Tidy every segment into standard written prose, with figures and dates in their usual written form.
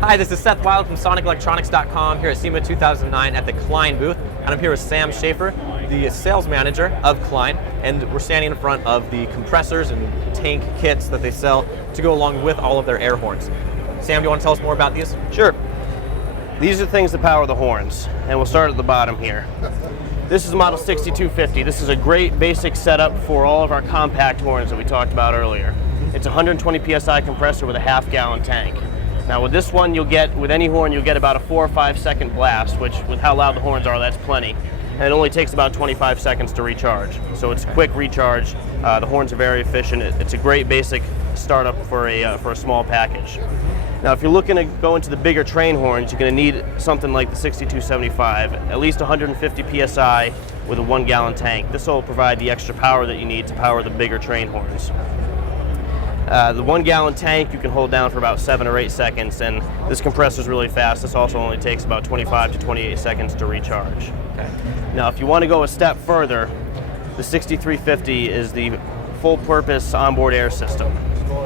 Hi, this is Seth Wilde from SonicElectronics.com here at SEMA 2009 at the Kleinn booth, and I'm here with Sam Schaffer, the sales manager of Kleinn, and we're standing in front of the compressors and tank kits that they sell to go along with all of their air horns. Sam, do you want to tell us more about these? Sure. These are things that power the horns, and we'll start at the bottom here. This is model 6250. This is a great basic setup for all of our compact horns that we talked about earlier. It's a 120 psi compressor with a half-gallon tank. Now with this one, with any horn, you'll get about a 4 or 5 second blast, which with how loud the horns are, that's plenty. And it only takes about 25 seconds to recharge. So it's a quick recharge. The horns are very efficient. It's a great basic startup for a small package. Now if you're looking to go into the bigger train horns, you're going to need something like the 6275, at least 150 psi with a 1 gallon tank. This will provide the extra power that you need to power the bigger train horns. The 1 gallon tank you can hold down for about 7 or 8 seconds, and this compressor is really fast. This also only takes about 25 to 28 seconds to recharge. Okay. Now if you want to go a step further, the 6350 is the full-purpose onboard air system.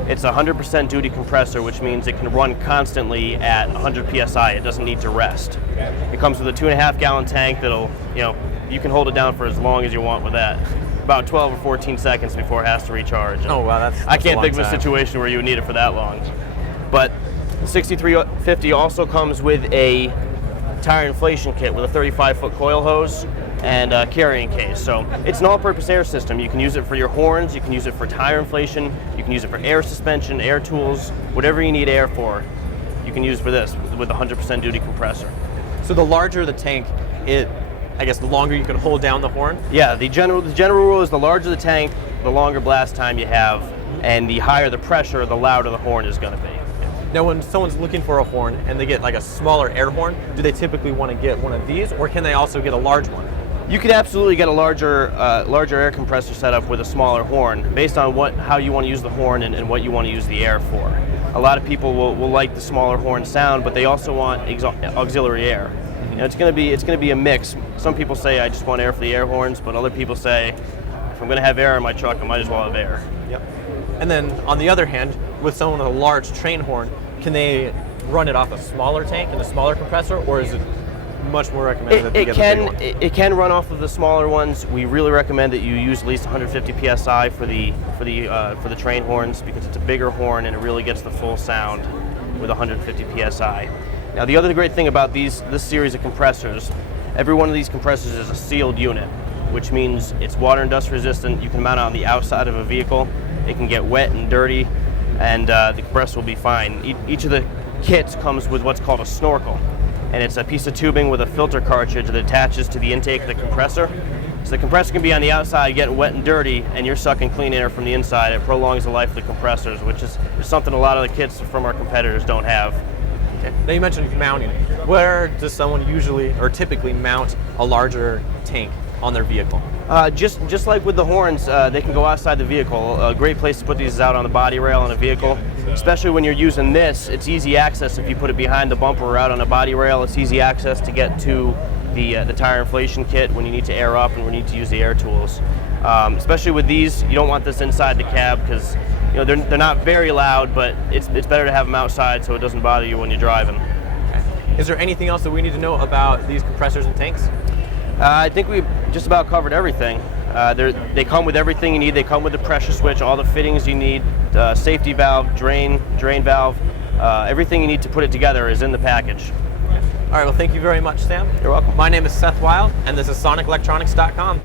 It's a 100% duty compressor, which means it can run constantly at 100 psi. It doesn't need to rest. It comes with a 2.5 gallon tank that'll, you can hold it down for as long as you want with that. About 12 or 14 seconds before it has to recharge. Oh wow, that's I can't a long think of a time. situation where you would need it for that long. But the 6350 also comes with a tire inflation kit with a 35-foot coil hose and a carrying case. So it's an all-purpose air system. You can use it for your horns, you can use it for tire inflation, you can use it for air suspension, air tools, whatever you need air for, you can use for this with a 100% duty compressor. So the larger the tank, I guess the longer you can hold down the horn? Yeah, the general rule is the larger the tank, the longer blast time you have, and the higher the pressure, the louder the horn is going to be. Now when someone's looking for a horn and they get like a smaller air horn, do they typically want to get one of these, or can they also get a large one? You could absolutely get a larger air compressor setup with a smaller horn, based on how you want to use the horn and what you want to use the air for. A lot of people will like the smaller horn sound, but they also want auxiliary air. It's going to be a mix. Some people say I just want air for the air horns, but other people say if I'm going to have air in my truck, I might as well have air. Yep. And then on the other hand, with someone with a large train horn, can they run it off a smaller tank and a smaller compressor, or is it much more recommended that they get the big one? It can run off of the smaller ones. We really recommend that you use at least 150 psi for the train horns, because it's a bigger horn and it really gets the full sound with 150 psi. Now the other great thing about this series of compressors, every one of these compressors is a sealed unit, which means it's water and dust resistant. You can mount it on the outside of a vehicle. It can get wet and dirty, and the compressor will be fine. Each of the kits comes with what's called a snorkel, and it's a piece of tubing with a filter cartridge that attaches to the intake of the compressor. So the compressor can be on the outside getting wet and dirty, and you're sucking clean air from the inside. It prolongs the life of the compressors, which is something a lot of the kits from our competitors don't have. Now you mentioned mounting. Where does someone usually or typically mount a larger tank on their vehicle? Just like with the horns, they can go outside the vehicle. A great place to put these is out on the body rail on a vehicle. Especially when you're using this, it's easy access. If you put it behind the bumper or out on a body rail, it's easy access to get to the tire inflation kit when you need to air up and when you need to use the air tools. Especially with these, you don't want this inside the cab because they're not very loud, but it's better to have them outside so it doesn't bother you when you're driving. Okay. Is there anything else that we need to know about these compressors and tanks? I think we've just about covered everything. They come with everything you need. They come with the pressure switch, all the fittings you need, safety valve, drain valve, everything you need to put it together is in the package. All right, well thank you very much, Sam. You're welcome. My name is Seth Wilde, and this is SonicElectronics.com.